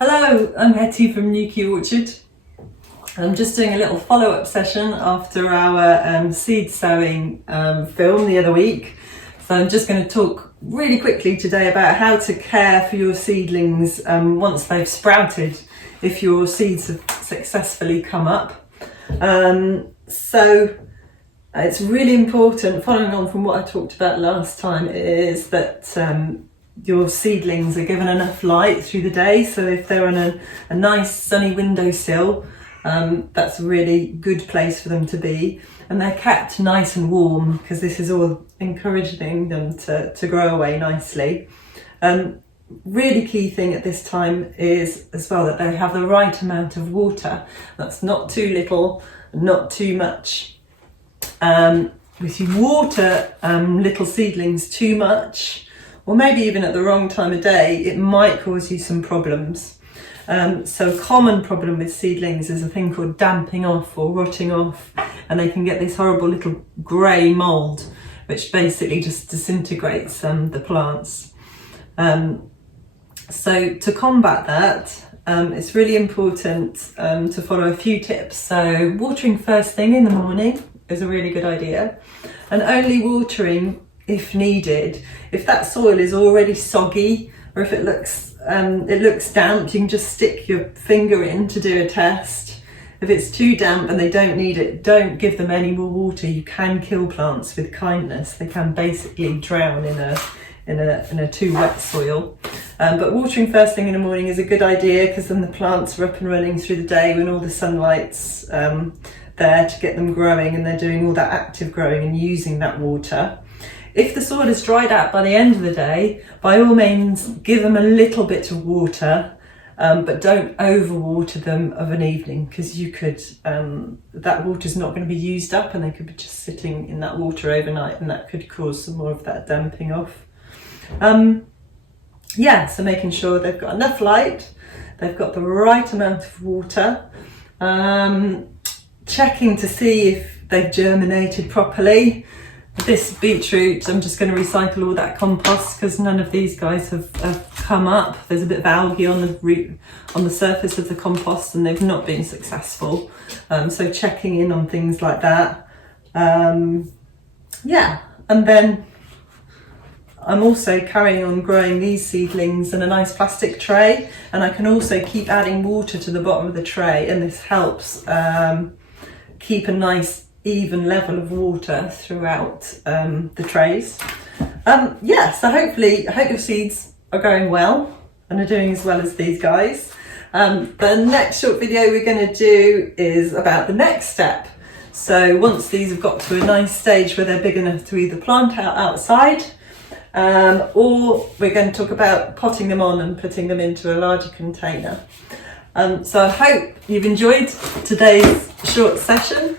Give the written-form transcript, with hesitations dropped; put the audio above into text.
Hello, I'm Hetty from Horticulture. I'm just doing a little follow-up session after our seed sowing film the other week. So I'm just going to talk really quickly today about how to care for your seedlings once they've sprouted, if your seeds have successfully come up. So it's really important, following on from what I talked about last time, is that your seedlings are given enough light through the day. So if they're on a nice sunny windowsill, that's a really good place for them to be, and they're kept nice and warm because this is all encouraging them to grow away nicely. Really key thing at this time is as well that they have the right amount of water. That's not too little, not too much. If you water little seedlings too much, or maybe even at the wrong time of day, it might cause you some problems. So a common problem with seedlings is a thing called damping off or rotting off, and they can get this horrible little grey mould which basically just disintegrates the plants. So to combat that, it's really important to follow a few tips. So watering first thing in the morning is a really good idea, and only watering if needed. If that soil is already soggy, or if it looks damp, you can just stick your finger in to do a test. If it's too damp and they don't need it, don't give them any more water. You can kill plants with kindness. They can basically drown in a too wet soil. But watering first thing in the morning is a good idea, because then the plants are up and running through the day when all the sunlight's there to get them growing, and they're doing all that active growing and using that water. If the soil is dried out by the end of the day, by all means give them a little bit of water, but don't overwater them of an evening, because you could that water's not going to be used up, and they could be just sitting in that water overnight, and that could cause some more of that damping off. So making sure they've got enough light, they've got the right amount of water, checking to see if they've germinated properly. This beetroot, I'm just going to recycle all that compost because none of these guys have come up. There's a bit of algae on the surface of the compost, and they've not been successful. So checking in on things like that. And then I'm also carrying on growing these seedlings in a nice plastic tray, and I can also keep adding water to the bottom of the tray, and this helps keep a nice even level of water throughout the trays. So hopefully, I hope your seeds are going well and are doing as well as these guys. The next short video we're going to do is about the next step. So once these have got to a nice stage where they're big enough to either plant out outside, or we're going to talk about potting them on and putting them into a larger container. So I hope you've enjoyed today's short session.